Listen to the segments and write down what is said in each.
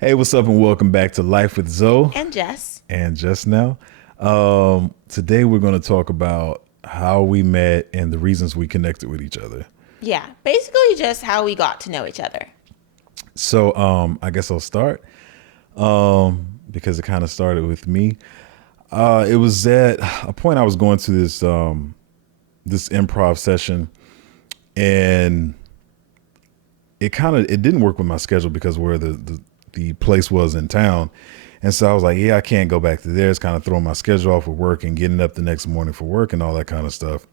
Hey, what's up, and welcome back to Life with Zoe And Jess. and Just Now. Today, we're going to talk about how we met and the reasons we connected with each other. Yeah, basically just how we got to know each other. I guess I'll start because it kind of started with me. It was at a point I was going to this improv session, and it didn't work with my schedule because where the place was in town. And so I was like, yeah, I can't go back to there. It's kind of throwing my schedule off with work and getting up the next morning for work and all that kind of stuff.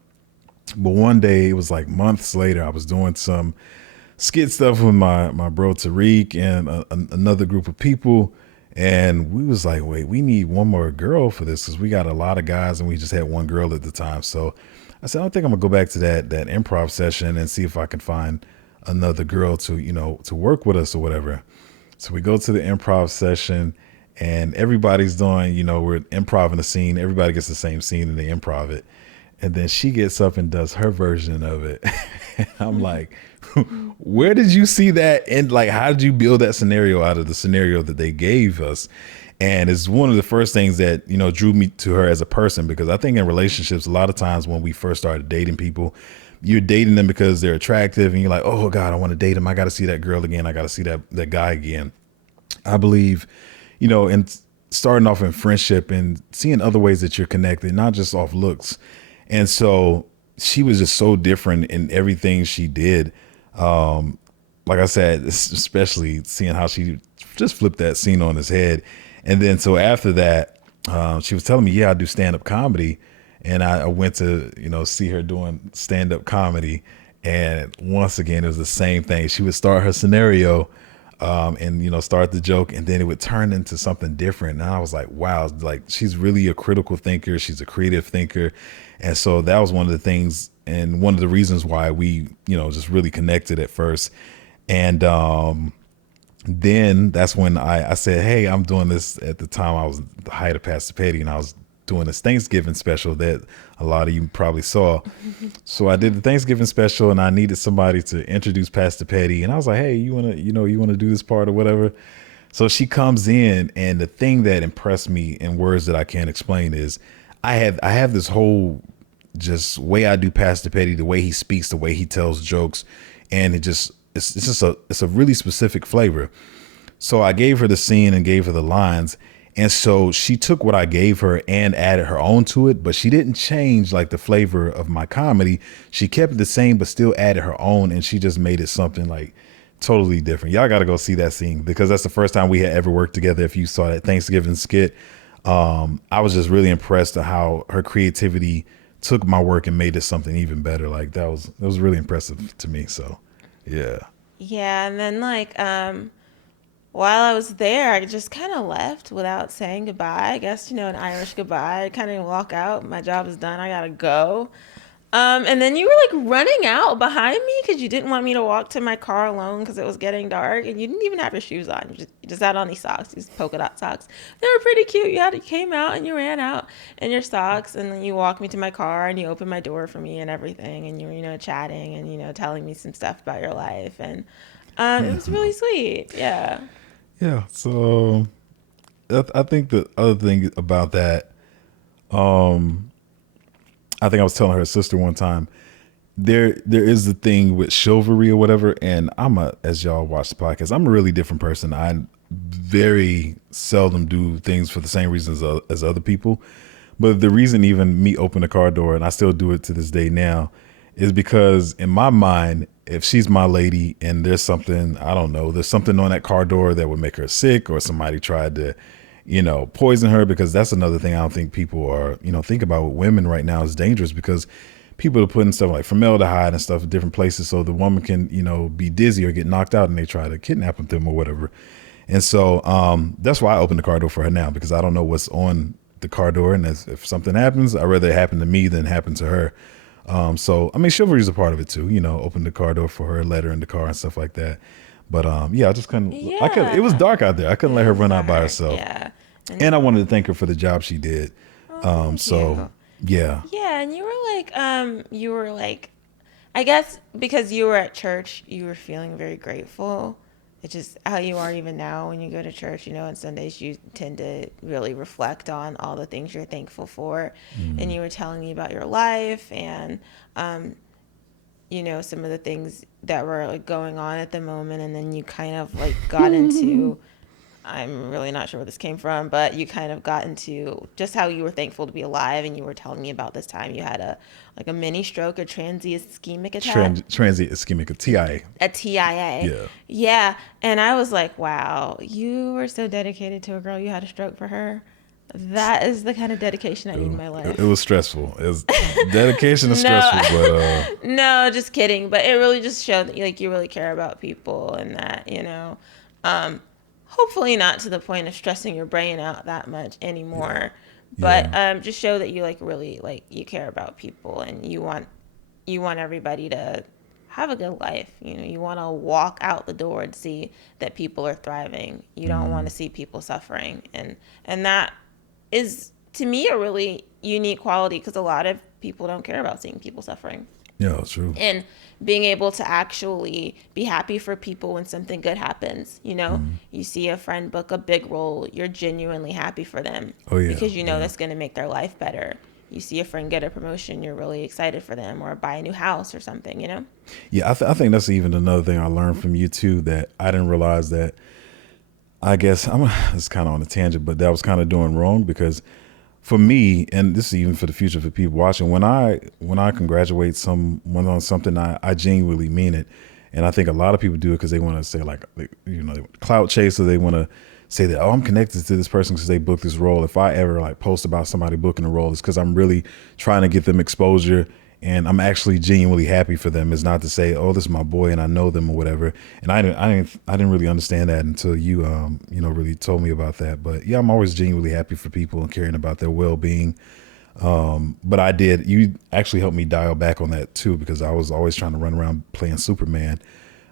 But one day, it was like months later, I was doing some skit stuff with my bro Tariq and another group of people. And we was like, wait, we need one more girl for this because we got a lot of guys and we just had one girl at the time. So I said, I think I'm gonna go back to that improv session and see if I can find another girl to to work with us or whatever. So we go to the improv session, and everybody's doing, we're improv a scene. Everybody gets the same scene and they improv it. And then she gets up and does her version of it. And I'm like, where did you see that? And like, how did you build that scenario out of the scenario that they gave us? And it's one of the first things that, drew me to her as a person, because I think in relationships, a lot of times when we first started dating people, you're dating them because they're attractive and you're like, oh God, I want to date him. I got to see that girl again. I got to see that guy again. I believe, in starting off in friendship and seeing other ways that you're connected, not just off looks. And so she was just so different in everything she did. Like I said, especially seeing how she just flipped that scene on his head. And then so after that, she was telling me, yeah, I do stand up comedy. And I went to, see her doing stand up comedy. And once again, it was the same thing. She would start her scenario and start the joke, and then it would turn into something different. And I was like, wow, like she's really a critical thinker. She's a creative thinker. And so that was one of the things and one of the reasons why we just really connected at first. And then that's when I said, hey, I'm doing this. At the time, I was the height of Pastor Petty, and I was doing this Thanksgiving special that a lot of you probably saw. So I did the Thanksgiving special, and I needed somebody to introduce Pastor Petty. And I was like, hey, you wanna do this part or whatever? So she comes in, and the thing that impressed me in words that I can't explain is I have this whole just way I do Pastor Petty, the way he speaks, the way he tells jokes, and it's a really specific flavor. So I gave her the scene and gave her the lines. And so she took what I gave her and added her own to it, but she didn't change like the flavor of my comedy. She kept it the same, but still added her own. And she just made it something like totally different. Y'all got to go see that scene because that's the first time we had ever worked together. If you saw that Thanksgiving skit, I was just really impressed at how her creativity took my work and made it something even better. Like that was really impressive to me. So, yeah. Yeah, and then while I was there, I just kind of left without saying goodbye. I guess, an Irish goodbye. I kind of walk out. My job is done. I gotta go. And then you were like running out behind me because you didn't want me to walk to my car alone because it was getting dark, and you didn't even have your shoes on. You just had on these socks, these polka dot socks. They were pretty cute. You came out and you ran out in your socks, and then you walked me to my car and you opened my door for me and everything, and you were chatting and telling me some stuff about your life, and it was really sweet. Yeah. Yeah. So I think the other thing about that, I think I was telling her sister one time, there is the thing with chivalry or whatever, and as y'all watch the podcast, I'm a really different person. I very seldom do things for the same reasons as other people. But the reason even me open the car door, and I still do it to this day now, is because in my mind, if she's my lady and there's something, I don't know, there's something on that car door that would make her sick, or somebody tried to, poison her, because that's another thing I don't think people are, think about with women right now is dangerous, because people are putting stuff like formaldehyde and stuff in different places so the woman can, be dizzy or get knocked out and they try to kidnap them or whatever. And so that's why I open the car door for her now, because I don't know what's on the car door. And if something happens, I'd rather it happen to me than happen to her. So, I mean, chivalry is a part of it too, open the car door for her, let her in the car and stuff like that. But yeah, I just couldn't, it was Yeah. dark out there. I couldn't let It her was run out by dark. herself. Yeah. And And I wanted to thank her for the job she did. oh, thank So you. yeah. Yeah, and you were like, I guess because you were at church, you were feeling very grateful it's just how you are even now when you go to church. On Sundays you tend to really reflect on all the things you're thankful for. And you were telling me about your life and, some of the things that were like going on at the moment. And then you kind of like got into, I'm really not sure where this came from, but you kind of got into just how you were thankful to be alive. And you were telling me about this time you had a mini stroke, a transient ischemic attack. Transient ischemic, TIA. A TIA. Yeah. Yeah. And I was like, wow, you were so dedicated to a girl. You had a stroke for her. That is the kind of dedication I need in my life. It was stressful. It was dedication is No, stressful, but no, just kidding. But it really just showed that like you really care about people and that, hopefully not to the point of stressing your brain out that much anymore. But just show that you like really like you care about people and you want everybody to have a good life. You want to walk out the door and see that people are thriving. You don't want to see people suffering, and that is to me a really unique quality because a lot of people don't care about seeing people suffering. yeah, it's true. And being able to actually be happy for people when something good happens. You see a friend book a big role, you're genuinely happy for them. Oh, yeah, Because yeah. that's going to make their life better. You see a friend get a promotion, you're really excited for them, or buy a new house or something. Yeah, I think that's even another thing I learned from you too that I didn't realize that. I guess it's kind of on a tangent, but that I was kind of doing wrong because for me, and this is even for the future for people watching, when I congratulate someone on something, I genuinely mean it, and I think a lot of people do it because they want to say like, clout chase, or they want to say that, oh, I'm connected to this person because they booked this role. If I ever like post about somebody booking a role, it's because I'm really trying to get them exposure. And I'm actually genuinely happy for them. It's not to say, "Oh, this is my boy," and I know them or whatever. And I didn't really understand that until you, really told me about that. But yeah, I'm always genuinely happy for people and caring about their well-being. But you actually helped me dial back on that too, because I was always trying to run around playing Superman.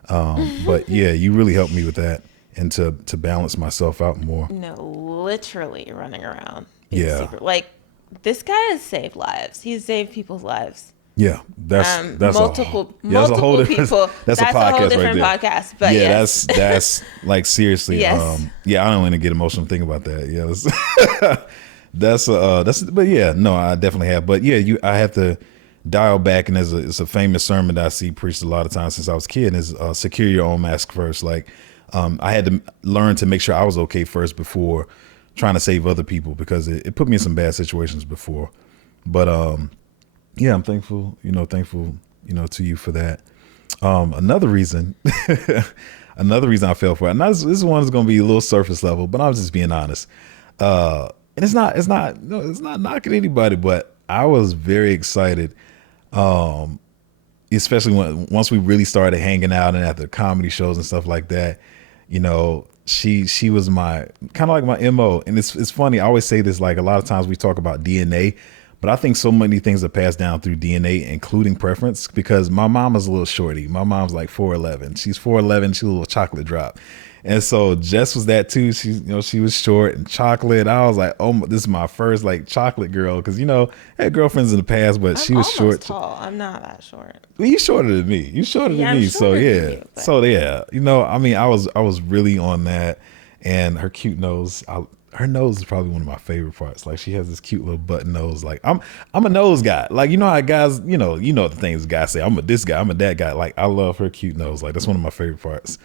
But yeah, you really helped me with that and to balance myself out more. No, literally running around. Yeah. Like, this guy has saved lives. He's saved people's lives. Yeah, that's multiple that's a whole different, people. That's a podcast whole different right there. podcast. But yeah, yes. that's like seriously. Yes. Yeah, I don't want to get emotional thinking about that. Yeah, that's. But yeah, no, I definitely have. But yeah, I have to dial back, and it's a famous sermon that I see preached a lot of times since I was a kid. And is secure your own mask first. Like, I had to learn to make sure I was okay first before trying to save other people because it put me in some bad situations before. But yeah, I'm thankful, to you for that. Another reason, I fell for it. And this one is going to be a little surface level, but I'm just being honest. And it's not knocking anybody, but I was very excited. Especially once we really started hanging out and at the comedy shows and stuff like that, she was my kind of like my MO. And it's funny. I always say this, like a lot of times we talk about DNA, but I think so many things are passed down through DNA, including preference, because my mom is a little shorty. My mom's like 4'11". She's 4'11". She's a little chocolate drop. And so Jess was that too. She was short and chocolate. I was like, oh, this is my first like chocolate girl. Cause I had girlfriends in the past, but she was short. Tall. I'm not that short. Well, you shorter than me. You shorter than me. So yeah. I was really on that. And her cute nose, her nose is probably one of my favorite parts. Like she has this cute little button nose. Like I'm a nose guy. Like how guys, the things guys say. I'm a this guy. I'm a that guy. Like I love her cute nose. Like that's one of my favorite parts.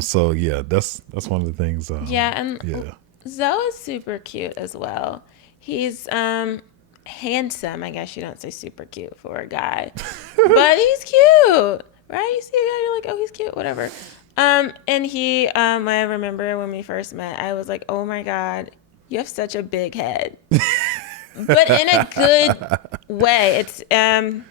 So yeah, that's one of the things. Zoe is super cute as well. He's handsome. I guess you don't say super cute for a guy, but he's cute, right? You see a guy, you're like, oh, he's cute, whatever. And he, I remember when we first met, I was like, oh my God, you have such a big head, but in a good way. It's, there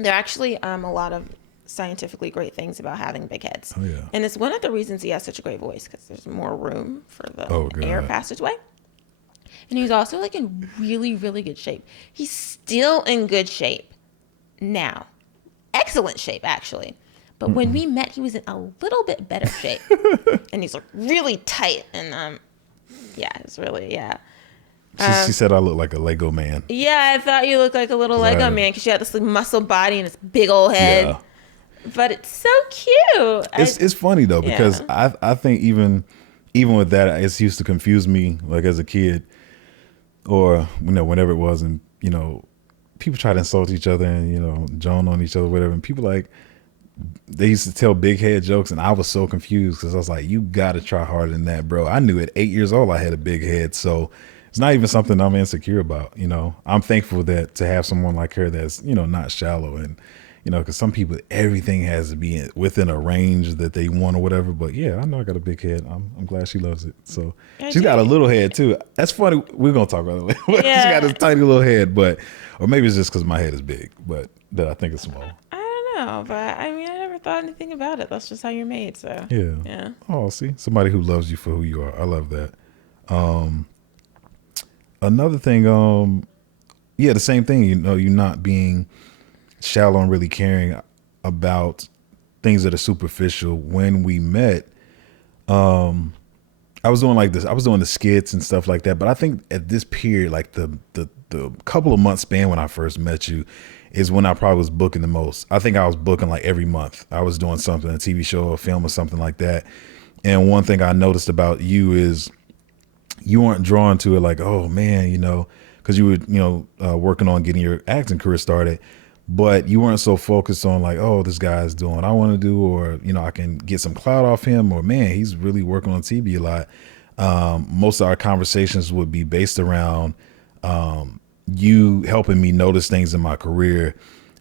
are actually, a lot of scientifically great things about having big heads. Oh yeah. And it's one of the reasons he has such a great voice, because there's more room for the air passageway. And he's also like in really, really good shape. He's still in good shape now. Excellent shape, actually. But when we met, he was in a little bit better shape. And he's like really tight. And it's really, She said I look like a Lego man. Yeah, I thought you looked like a little Lego man because you had this like, muscle body and this big old head. But it's so cute. It's funny though because Yeah. I think even with that, it's used to confuse me like as a kid or whenever it was, and people try to insult each other and joan on each other, whatever, and people like they used to tell big head jokes, and I was so confused because I was like, you got to try harder than that, bro. I knew at 8 years old I had a big head, so it's not even something I'm insecure about. I'm thankful that to have someone like her that's not shallow, and because some people everything has to be within a range that they want or whatever. But yeah, I know I got a big head. I'm glad she loves it. So I she's got a do. little head too. That's funny. We're gonna talk about it later. She got Yeah. this tiny little head, but or maybe it's just because my head is big, but that I think it's small. I don't know, but I mean, I never thought anything about it. That's just how you're made. So, Yeah. yeah. Oh, see, somebody who loves you for who you are. I love that. Another thing, yeah, the same thing. You not being shallow and really caring about things that are superficial. When we met, I was doing like this. I was doing the skits and stuff like that. But I think at this period, like the couple of months span when I first met you, is when I probably was booking the most. I think I was booking like every month. I was doing something, a TV show, a film, or something like that. And one thing I noticed about you is you weren't drawn to it like, oh man, because you were, working on getting your acting career started, but you weren't so focused on like, oh, this guy's doing what I want to do, or, I can get some clout off him, or man, he's really working on TV a lot. Most of our conversations would be based around you helping me notice things in my career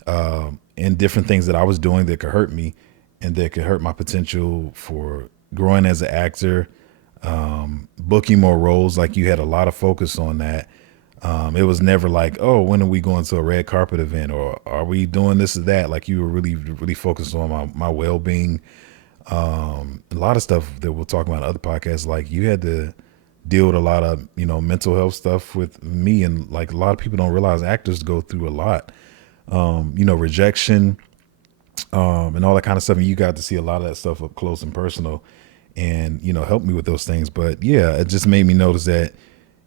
and different things that I was doing that could hurt me and that could hurt my potential for growing as an actor, booking more roles. Like you had a lot of focus on that. It was never like, oh, when are we going to a red carpet event or are we doing this or that? Like you were really, really focused on my well-being. A lot of stuff that we'll talk about in other podcasts, like you had to deal with a lot of, mental health stuff with me. And like a lot of people don't realize actors go through a lot, rejection, and all that kind of stuff. And you got to see a lot of that stuff up close and personal and, help me with those things. But yeah, it just made me notice that,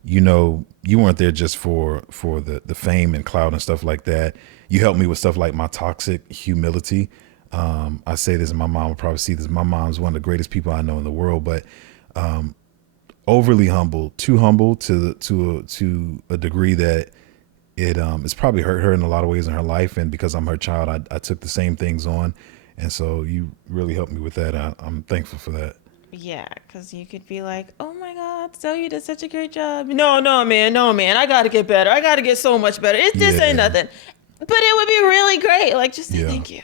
you weren't there just for the fame and clout and stuff like that. You helped me with stuff like my toxic humility. I say this, and my mom will probably see this. My mom's one of the greatest people I know in the world, but overly humble, too humble to a degree that it's probably hurt her in a lot of ways in her life. And because I'm her child, I took the same things on, and so you really helped me with that. I'm thankful for that. Yeah, because you could be like, oh my God, so you did such a great job. No, no, man, no, man. I got to get better. I got to get so much better. This ain't Yeah, nothing. But it would be really great. Like, just say yeah, thank you.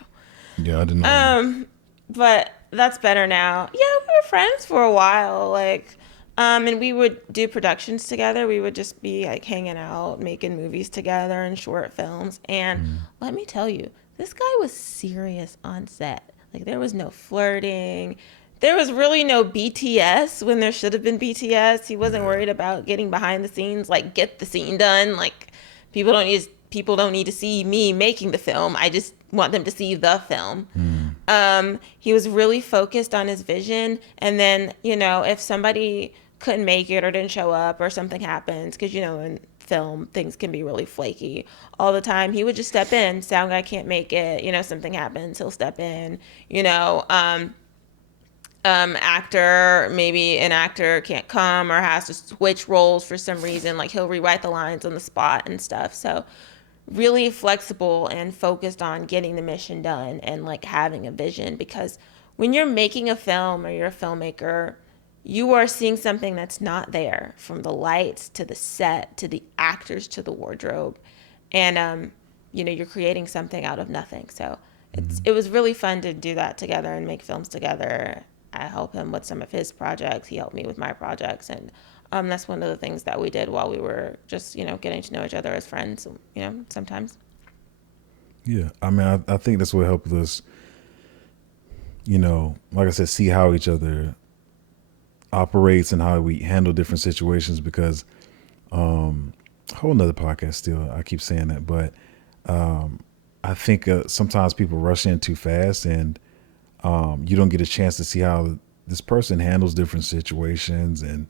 yeah. I didn't know. Um, but that's better now. Yeah, we were friends for a while. Like, and we would do productions together. We would just be like hanging out, making movies together and short films. And let me tell you, this guy was serious on set. Like, there was no flirting. There was really no BTS when there should have been BTS. He wasn't Yeah. worried about getting behind the scenes, like get the scene done. Like people don't need to see me making the film. I just want them to see the film. He was really focused on his vision, and then if somebody couldn't make it or didn't show up or something happens, because in film things can be really flaky all the time, he would just step in. Sound guy can't make it, something happens, he'll step in. you know um actor, maybe an actor can't come or has to switch roles for some reason, like he'll rewrite the lines on the spot and stuff. So really flexible and focused on getting the mission done and like having a vision, because when you're making a film or you're a filmmaker, you are seeing something that's not there, from the lights to the set to the actors to the wardrobe. And you're creating something out of nothing. So it was really fun to do that together and make films together. I help him with some of his projects. He helped me with my projects, and that's one of the things that we did while we were just getting to know each other as friends. Sometimes. Yeah. I mean, I think that's what helped us, like I said, see how each other operates and how we handle different situations because a whole nother podcast still, I keep saying that, but I think sometimes people rush in too fast and you don't get a chance to see how this person handles different situations and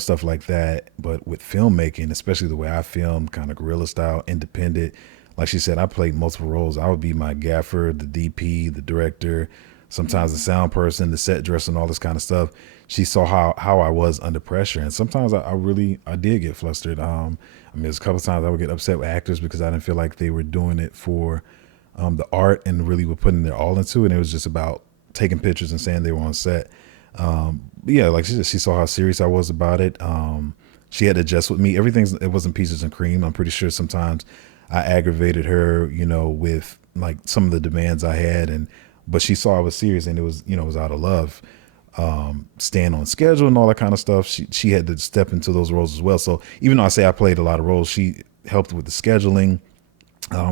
stuff like that. But with filmmaking, especially the way I film, kind of guerrilla style, independent, like she said, I played multiple roles. I would be my gaffer, the DP, the director, sometimes the sound person, the set dresser, and all this kind of stuff. She saw how I was under pressure, and sometimes I did get flustered. I mean, there's a couple of times I would get upset with actors because I didn't feel like they were doing it for the art and really were putting their all into it. And it was just about taking pictures and saying they were on set. But yeah, like she saw how serious I was about it. She had to adjust with me. It wasn't peaches and cream. I'm pretty sure sometimes I aggravated her, with like some of the demands I had, but she saw I was serious, and it was out of love. Staying on schedule and all that kind of stuff. She had to step into those roles as well. So even though I say I played a lot of roles, she helped with the scheduling.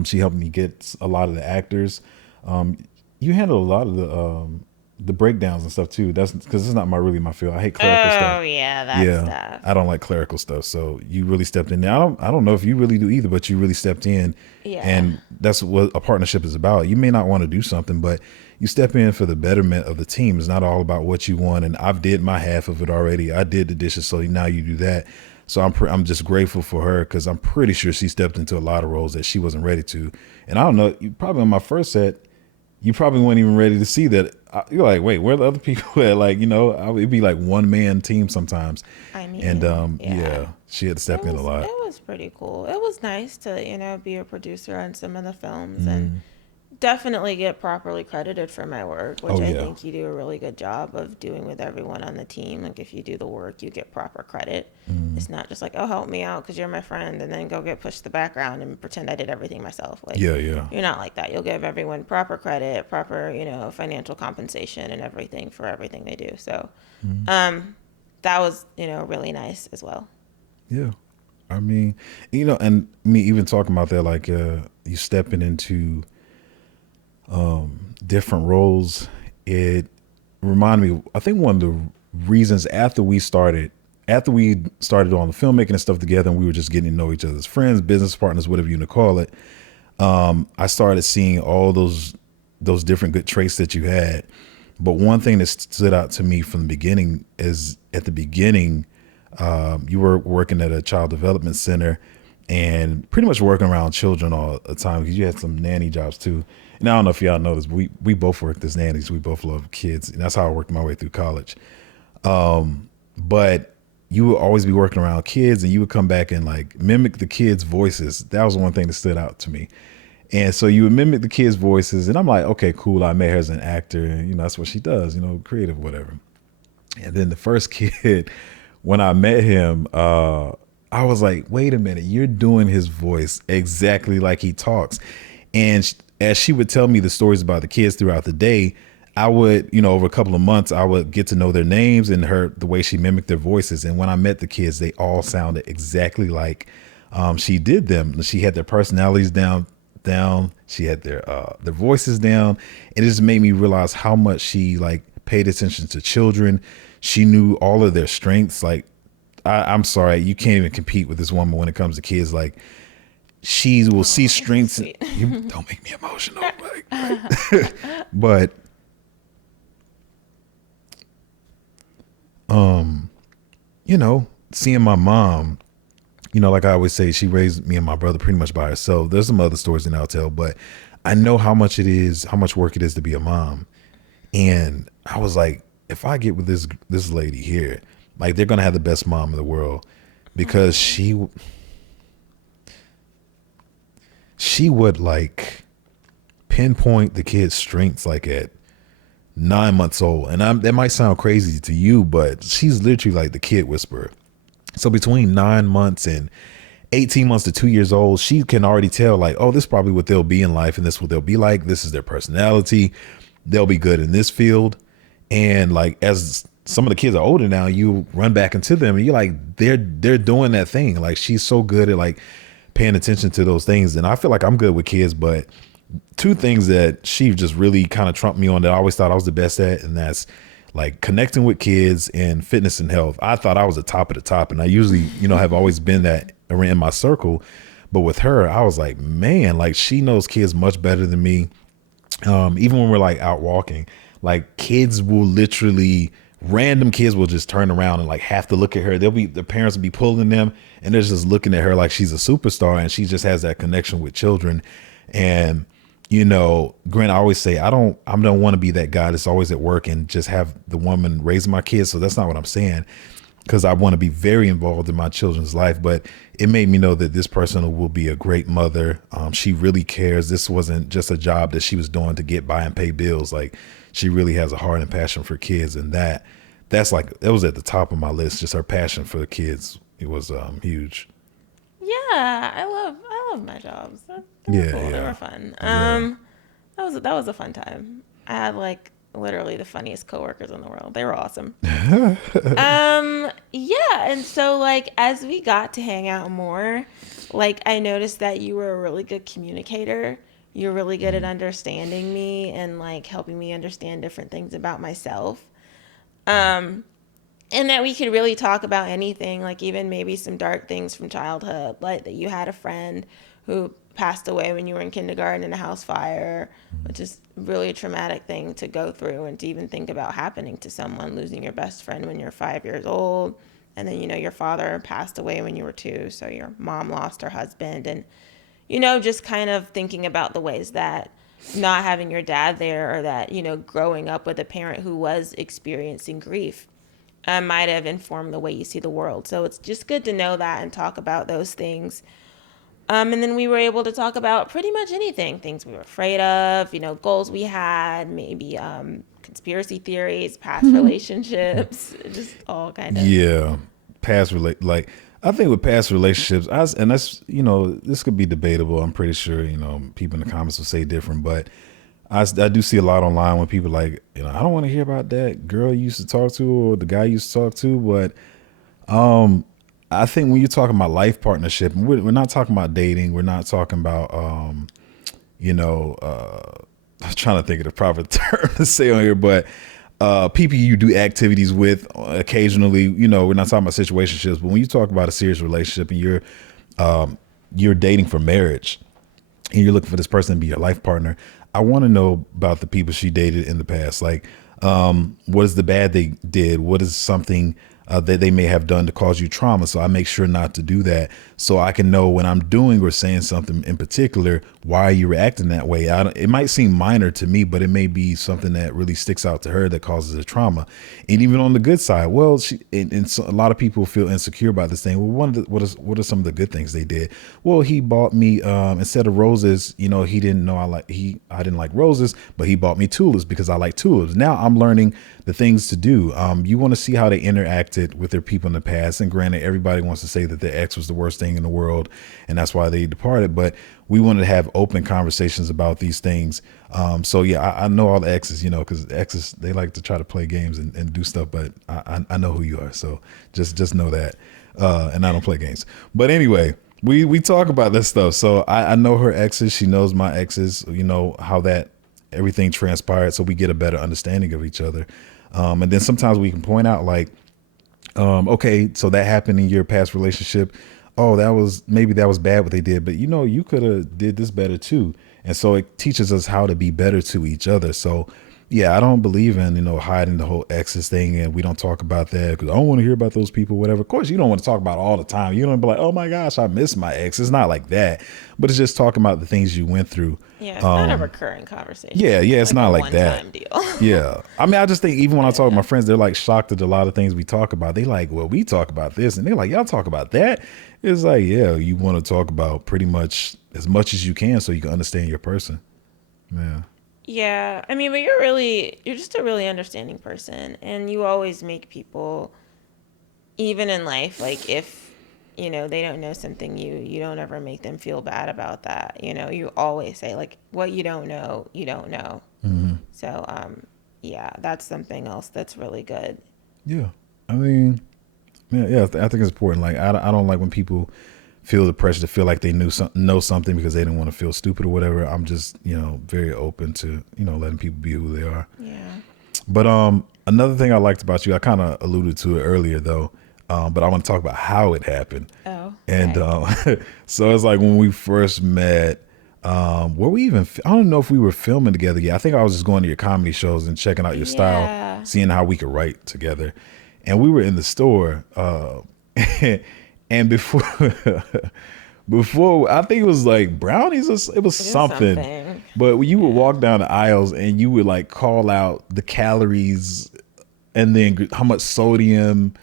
She helped me get a lot of the actors. You handle a lot of the breakdowns and stuff too. That's because it's not my field. I hate clerical stuff. Oh yeah, that Yeah, stuff. I don't like clerical stuff. So you really stepped in there. I don't know if you really do either, but you really stepped in, Yeah. and that's what a partnership is about. You may not want to do something, but you step in for the betterment of the team. It's not all about what you want. And I've did my half of it already. I did the dishes, so now you do that. So I'm just grateful for her because I'm pretty sure she stepped into a lot of roles that she wasn't ready to. And I don't know, you probably on my first set, you probably weren't even ready to see that. You're like, wait, where are the other people at? Like, it'd be like one man team sometimes. I And mean, yeah, yeah. she had to step in a It lot. was pretty cool. It was nice to, be a producer on some of the films and Mm. definitely get properly credited for my work, which Oh I yeah. think you do a really good job of doing with everyone on the team. Like if you do the work, you get proper credit. Mm. It's not just like, oh, help me out because you're my friend, and then go get pushed to the background and pretend I did everything myself. Like Yeah, yeah. you're not like that. You'll give everyone proper credit, proper, financial compensation and everything for everything they do. So, Mm. that was, really nice as well. Yeah. I mean, and me even talking about that, like you stepping into different roles, it reminded me. I think one of the reasons after we started on the filmmaking and stuff together, and we were just getting to know each other's friends, business partners, whatever you want to call it. I started seeing all those different good traits that you had. But one thing that stood out to me from the beginning is at the beginning, you were working at a child development center and pretty much working around children all the time because you had some nanny jobs too. And I don't know if y'all know this, but we both worked as nannies. We both love kids, and that's how I worked my way through college. But you would always be working around kids, and you would come back and like mimic the kids' voices. That was one thing that stood out to me. And so you would mimic the kids' voices, and I'm like, okay, cool. I met her as an actor, and that's what she does, creative, whatever. And then the first kid, when I met him, I was like, wait a minute, you're doing his voice exactly like he talks. And as she would tell me the stories about the kids throughout the day, I would, over a couple of months, I would get to know their names and the way she mimicked their voices. And when I met the kids, they all sounded exactly like she did them. She had their personalities down. She had their voices down. It just made me realize how much she like paid attention to children. She knew all of their strengths. Like, I'm sorry, you can't even compete with this woman when it comes to kids. Like, she will see Oh, that's strengths. sweet. You don't make me emotional, like, but seeing my mom, like I always say, she raised me and my brother pretty much by herself. There's some other stories that I'll tell, but I know how much work it is to be a mom. And I was like, if I get with this lady here, like they're gonna have the best mom in the world because she would like pinpoint the kid's strengths like at 9 months old. And that might sound crazy to you, but she's literally like the kid whisperer. So between 9 months and 18 months to 2 years old, she can already tell like, oh, this is probably what they'll be in life. And this is what they'll be like. This is their personality. They'll be good in this field. And like, as some of the kids are older now, you run back into them and you're like, they're doing that thing. Like she's so good at like paying attention to those things. And I feel like I'm good with kids, but two things that she just really kind of trumped me on that I always thought I was the best at, and that's like connecting with kids and fitness and health. I thought I was the top of the top, and I usually, have always been that in my circle. But with her, I was like, man, like she knows kids much better than me. Even when we're like out walking, like kids will literally random kids will just turn around and like have to look at her. The parents will be pulling them and they're just looking at her like she's a superstar, and she just has that connection with children. And Grant, I always say I don't want to be that guy that's always at work and just have the woman raising my kids. So that's not what I'm saying, because I want to be very involved in my children's life. But it made me know that this person will be a great mother. She really cares. This wasn't just a job that she was doing to get by and pay bills. Like, she really has a heart and passion for kids, and that's like, that was at the top of my list. Just her passion for the kids. It was huge. Yeah, I love my jobs. They were Yeah, cool. They yeah, were fun. yeah. That was a fun time. I had like literally the funniest coworkers in the world. They were awesome. Yeah, and so like as we got to hang out more, like I noticed that you were a really good communicator. You're really good at understanding me and like helping me understand different things about myself. Um, and that we could really talk about anything, like even maybe some dark things from childhood, like that you had a friend who passed away when you were in kindergarten in a house fire, which is really a traumatic thing to go through and to even think about happening to someone, losing your best friend when you're 5 years old. And then, your father passed away when you were 2, so your mom lost her husband. And, just kind of thinking about the ways that not having your dad there, or that, growing up with a parent who was experiencing grief might have informed the way you see the world. So it's just good to know that and talk about those things. And then we were able to talk about pretty much anything, things we were afraid of, goals we had, maybe conspiracy theories, past relationships, just all kind of. Yeah, like, I think with past relationships, and that's, this could be debatable. I'm pretty sure people in the comments will say different, but I do see a lot online when people like, I don't want to hear about that girl you used to talk to or the guy you used to talk to, but I think when you're talking about life partnership, and we're not talking about dating, we're not talking about you know, I'm trying to think of the proper term to say on here, but people you do activities with occasionally, we're not talking about situationships, but when you talk about a serious relationship and you're dating for marriage and you're looking for this person to be your life partner, I want to know about the people she dated in the past. Like, what is the bad they did? What is something that they may have done to cause you trauma? So I make sure not to do that, so I can know when I'm doing or saying something in particular, why are you reacting that way? It might seem minor to me, but it may be something that really sticks out to her that causes a trauma. And even on the good side, well, so a lot of people feel insecure about this thing. Well, what are some of the good things they did? Well, he bought me instead of roses, he didn't know I didn't like roses, but he bought me tulips because I like tulips. Now I'm learning the things to do. You want to see how they interacted with their people in the past. And granted, everybody wants to say that their ex was the worst thing in the world and that's why they departed. But we wanted to have open conversations about these things. So yeah, I know all the exes, because exes, they like to try to play games and do stuff, but I know who you are. So just know that. And I don't play games. But anyway, we talk about this stuff. So I know her exes. She knows my exes, how that everything transpired. So we get a better understanding of each other. And then sometimes we can point out like, okay, so that happened in your past relationship. Oh, maybe that was bad what they did, but you could have did this better too. And so it teaches us how to be better to each other. So yeah, I don't believe in, hiding the whole exes thing, and we don't talk about that because I don't want to hear about those people, whatever. Of course, you don't want to talk about it all the time. You don't be like, oh my gosh, I miss my ex. It's not like that, but it's just talking about the things you went through. Yeah, it's not a recurring conversation. Yeah, It's it's like a not like that. one-time deal. Yeah. I mean, I just think even when I talk with Yeah. my friends, they're like shocked at a lot of things we talk about. They like, well, we talk about this. And they're like, y'all talk about that. It's like, yeah, you want to talk about pretty much as you can so you can understand your person. Yeah. Yeah, I mean, but you're just a really understanding person, and you always make people, even in life, like if, they don't know something, you don't ever make them feel bad about that. You always say like, what you don't know, you don't know. So, yeah, that's something else that's really good. Yeah. I mean, yeah, I think it's important. Like, I don't like when people feel the pressure to feel like they know something because they didn't want to feel stupid or whatever. I'm just, very open to, letting people be who they are. Yeah. But another thing I liked about you, I kind of alluded to it earlier though, but I want to talk about how it happened. Oh, And okay. so it's like when we first met, Were we even? I don't know if we were filming together yet. I think I was just going to your comedy shows and checking out your style, Yeah. seeing how we could write together. And we were in the store, and before before I think it was like brownies. Or it was It is something. something. But you would Yeah. walk down the aisles and you would like call out the calories and then how much sodium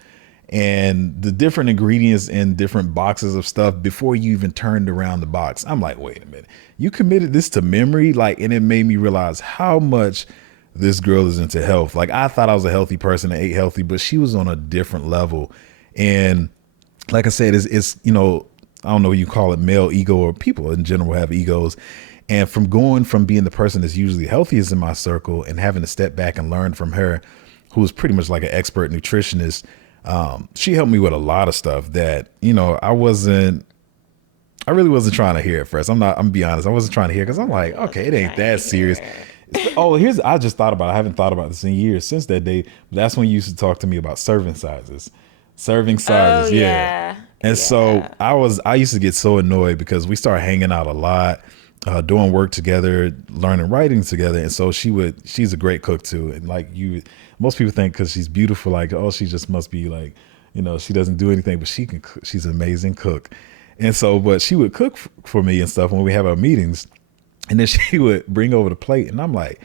and the different ingredients in different boxes of stuff before you even turned around the box. I'm like, wait a minute, you committed this to memory, like, and it made me realize how much this girl is into health. Like, I thought I was a healthy person and ate healthy, but she was on a different level. And like I said, it's I don't know what you call it, male ego, or people in general have egos. And from going from being the person that's usually healthiest in my circle and having to step back and learn from her, who was pretty much like an expert nutritionist, she helped me with a lot of stuff that, I really wasn't trying to hear at first. I'm be honest. I wasn't trying to hear because I'm like, Really okay, it wasn't ain't trying to that serious. hear. Oh, I just thought about it. I haven't thought about this in years since that day. But that's when you used to talk to me about serving sizes. Serving Oh sizes, yeah. yeah. And so Yeah. I used to get so annoyed because we started hanging out a lot, doing work together, learning writing together. And so she's a great cook too. And like most people think because she's beautiful, like, oh, she just must be like, she doesn't do anything, but she can cook. She's an amazing cook. And so, but she would cook for me and stuff when we have our meetings. And then she would bring over the plate, and I'm like,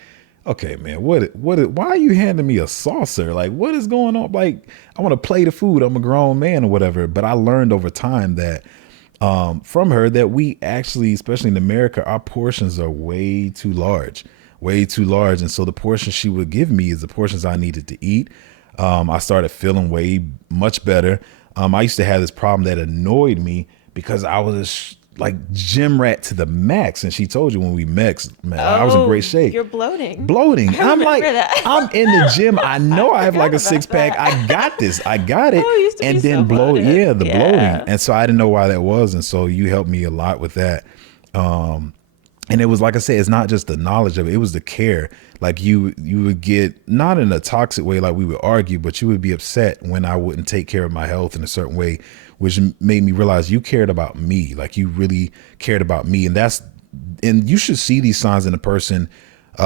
okay, man, why are you handing me a saucer? Like, what is going on? Like, I want to play the food. I'm a grown man or whatever. But I learned over time that from her that we actually, especially in America, our portions are way too large. And so the portions she would give me is the portions I needed to eat. I started feeling way much better. I used to have this problem that annoyed me because I was like gym rat to the max. And she told you when we met, man, I was in Oh, great shape. you're bloating. Bloating. I I'm like, remember that. I'm in the gym. I know I have like a Forgot six about pack. that. I got this. I got it. Oh, you used to be And so then bloat. bloated. Yeah, the bloating. Yeah. And so I didn't know why that was. And so you helped me a lot with that. And it was like I said, it's not just the knowledge of it; it was the care. Like you would get not in a toxic way, like we would argue, but you would be upset when I wouldn't take care of my health in a certain way, which made me realize you cared about me. Like you really cared about me, and you should see these signs in a person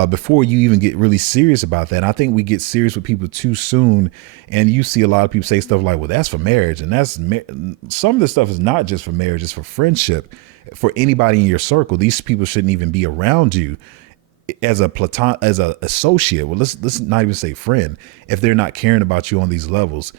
before you even get really serious about that. And I think we get serious with people too soon, and you see a lot of people say stuff like, "Well, that's for marriage," and some of this stuff is not just for marriage; it's for friendship, for anybody in your circle. These people shouldn't even be around you as as a associate. Well, let's not even say friend if they're not caring about you on these levels.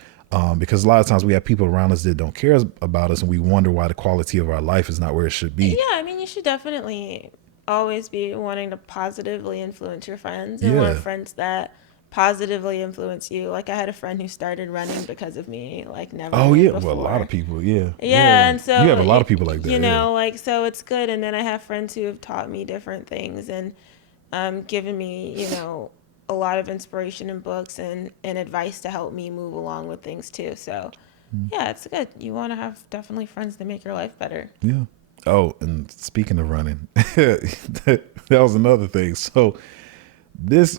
Because a lot of times we have people around us that don't care about us, and we wonder why the quality of our life is not where it should be. Yeah, I mean, you should definitely always be wanting to positively influence your friends and want Yeah. friends that positively influence you. Like I had a friend who started running because of me, like never Oh ran yeah. Well, a lot of before. people. Yeah. Yeah, Yeah. and You have so a lot of people like that. Yeah. like so it's good. And then I have friends who have taught me different things and given me, a lot of inspiration in books and advice to help me move along with things too. So yeah, it's good. You want to have definitely friends that make your life better. Yeah. Oh, and speaking of running, that was another thing. So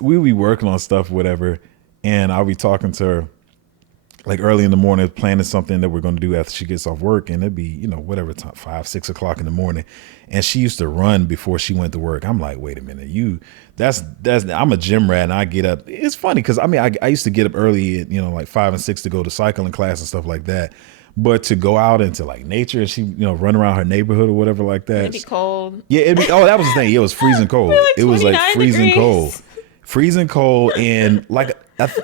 we'll be working on stuff, whatever, and I'll be talking to her like early in the morning, planning something that we're going to do after she gets off work, and it'd be whatever time, 5, 6 o'clock in the morning, and she used to run before she went to work. I'm like, wait a minute, that's I'm a gym rat, and I get up. It's funny because I used to get up early, at, like 5 and 6 to go to cycling class and stuff like that. But to go out into like nature and she, run around her neighborhood or whatever like It'd that. be cold. Yeah, oh, that was the thing. It was freezing cold. We're like It was like 29 freezing cold, degrees. freezing cold, and like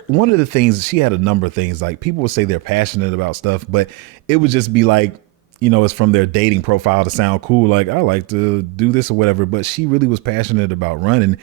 one of the things she had a number of things. Like people would say they're passionate about stuff, but it would just be like, it's from their dating profile to sound cool. Like I like to do this or whatever. But she really was passionate about running,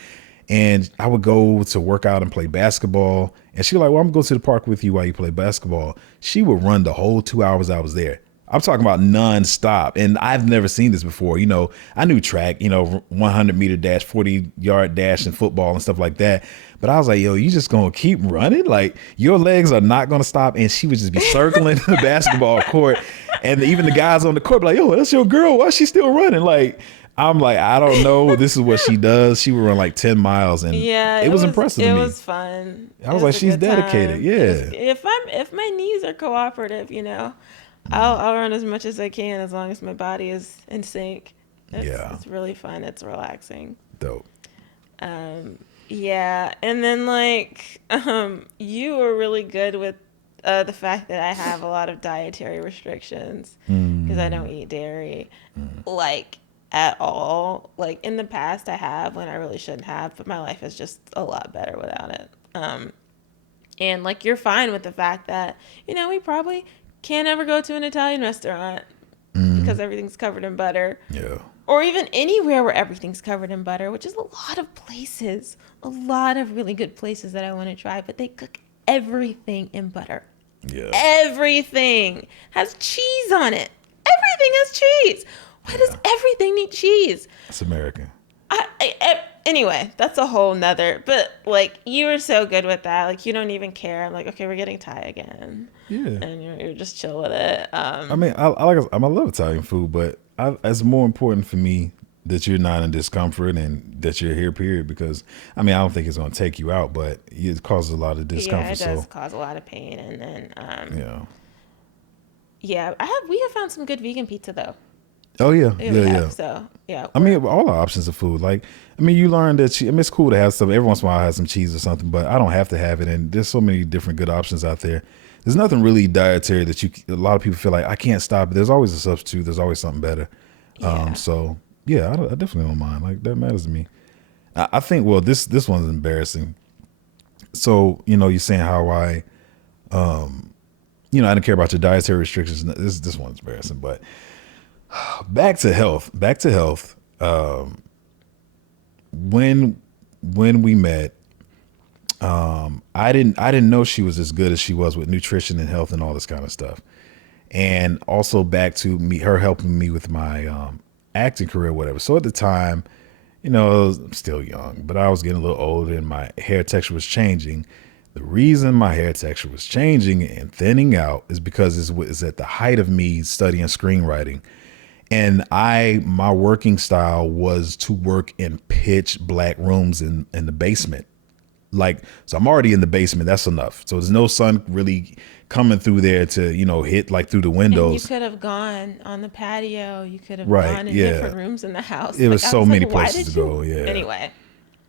and I would go to work out and play basketball. And she was like, well, I'm gonna go to the park with you while you play basketball. She would run the whole 2 hours I was there. I'm talking about nonstop. And I've never seen this before. I knew track, 100-meter dash, 40-yard dash in football and stuff like that. But I was like, yo, you just going to keep running? Like your legs are not going to stop. And she would just be circling the basketball court. And even the guys on the court be like, yo, that's your girl. Why is she still running? Like, I'm like, I don't know. This is what she does. She would run like 10 miles, and Yeah, it was impressive it to me. was fun. I It was was like, a she's good dedicated. time. Yeah. If my knees are cooperative, I'll run as much as I can as long as my body is in sync. Yeah. It's really fun. It's relaxing. Dope. Yeah, and then like you were really good with the fact that I have a lot of dietary restrictions because I don't eat dairy like at all. Like in the past I have when I really shouldn't have, but my life is just a lot better without it. And like you're fine with the fact that, we probably can't ever go to an Italian restaurant because everything's covered in butter. Yeah. Or even anywhere where everything's covered in butter, which is a lot of places, a lot of really good places that I want to try, but they cook everything in butter. Yeah. Everything has cheese on it. Everything has cheese. Why does everything need cheese? It's American. Anyway, that's a whole nother. But like, you were so good with that. Like, you don't even care. I'm like, okay, we're getting Thai again. Yeah. And you're just chill with it. I mean, I love Italian food, but it's more important for me that you're not in discomfort and that you're here, period. Because I mean, I don't think it's going to take you out, but it causes a lot of discomfort. Yeah, it does cause a lot of pain. And then, yeah. we have found some good vegan pizza though. Oh yeah. So yeah. I mean, all our options of food. Like, I mean, you learn that. I mean, it's cool to have stuff. Every once in a while, I have some cheese or something, but I don't have to have it. And there's so many different good options out there. There's nothing really dietary that a lot of people feel like I can't stop it. There's always a substitute. There's always something better. So yeah, I definitely don't mind. Like that matters to me. I think. Well, this one's embarrassing. So you're saying how I didn't care about your dietary restrictions. This one's embarrassing, but. Back to health. When we met, I didn't know she was as good as she was with nutrition and health and all this kind of stuff. And also back to her helping me with my acting career, whatever. So at the time, I'm still young, but I was getting a little older and my hair texture was changing. The reason my hair texture was changing and thinning out is because it's at the height of me studying screenwriting. And my working style was to work in pitch black rooms in the basement. So I'm already in the basement. That's enough. So there's no sun really coming through there to, hit like through the windows. And you could have gone on the patio. You could have gone in different rooms in the house. It was so many places to go. Yeah. Anyway.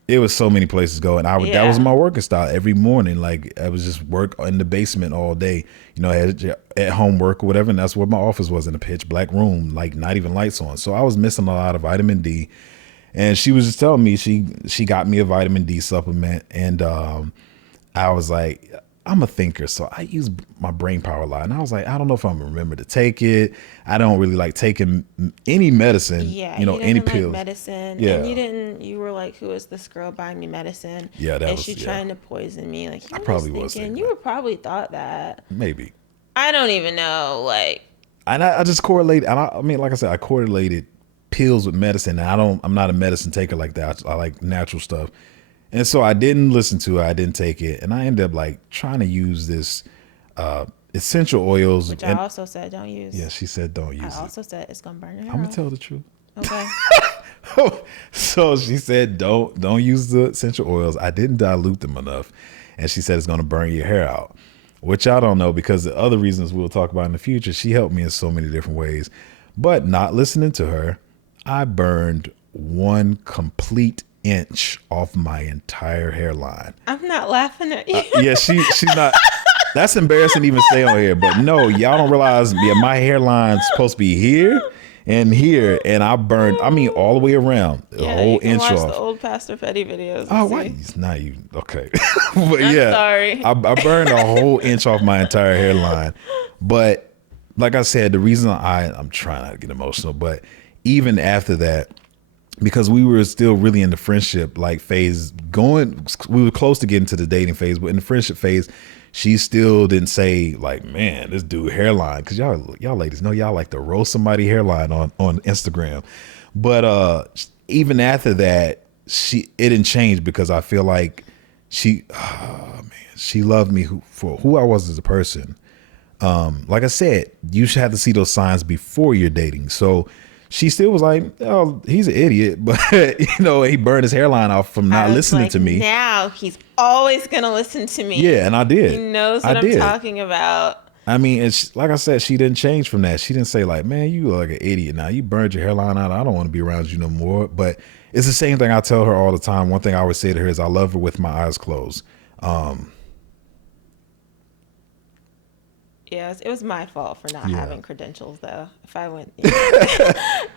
It was so many places to go, and that was my working style every morning. Like I was just work in the basement all day, at home work or whatever. And that's where my office was, in a pitch black room, like not even lights on. So I was missing a lot of vitamin D, and she was just telling me she got me a vitamin D supplement, and I was like, I'm a thinker, so I use my brain power a lot. And I was like, I don't know if I'm gonna remember to take it. I don't really like taking any medicine, yeah, any pills. Like medicine. Yeah. And you were like, who is this girl buying me medicine? Yeah, is she trying to poison me? Like, I probably was thinking. You were probably thought that. Maybe. I don't even know, like. And I just correlated, and I mean, like I said, I correlated pills with medicine. And I'm not a medicine taker like that. I like natural stuff. And so I didn't listen to it. I didn't take it. And I ended up like trying to use this essential oils. Which I also said don't use. Yeah, she said don't use it. I also said it's going to burn your hair I'm going off. to tell the truth. Okay. So she said don't use the essential oils. I didn't dilute them enough. And she said it's going to burn your hair out. Which I don't know, because the other reasons we'll talk about in the future, she helped me in so many different ways. But not listening to her, I burned 1 complete inch off my entire hairline. I'm not laughing at you. Yeah, she's not. That's embarrassing to even say on here, but no, y'all don't realize. Yeah, my hairline's supposed to be here and here, and I burned. I mean, all the way around, a whole inch watch off. The old Pastor Petty videos. Oh, why? It's not you. Okay, but I'm yeah, sorry. I burned a whole inch off my entire hairline. But like I said, the reason I'm trying not to get emotional, but even after that, because we were still really in the friendship like phase we were close to getting to the dating phase, but in the friendship phase, she still didn't say like, man, this dude hairline. Cause y'all ladies know y'all like to roast somebody hairline on Instagram. But even after that, it didn't change because I feel like she loved me for who I was as a person. Like I said, you should have to see those signs before you're dating. So she still was like, oh, he's an idiot, but he burned his hairline off from not listening to me. Now he's always gonna listen to me. Yeah, and I did. He knows what I'm talking about. I mean, it's like I said, she didn't change from that. She didn't say like, "Man, you look like an idiot now. You burned your hairline out. I don't want to be around you no more." But it's the same thing I tell her all the time. One thing I always say to her is, "I love her with my eyes closed." Um, Yes, it was my fault for not yeah. having credentials, though. If I went,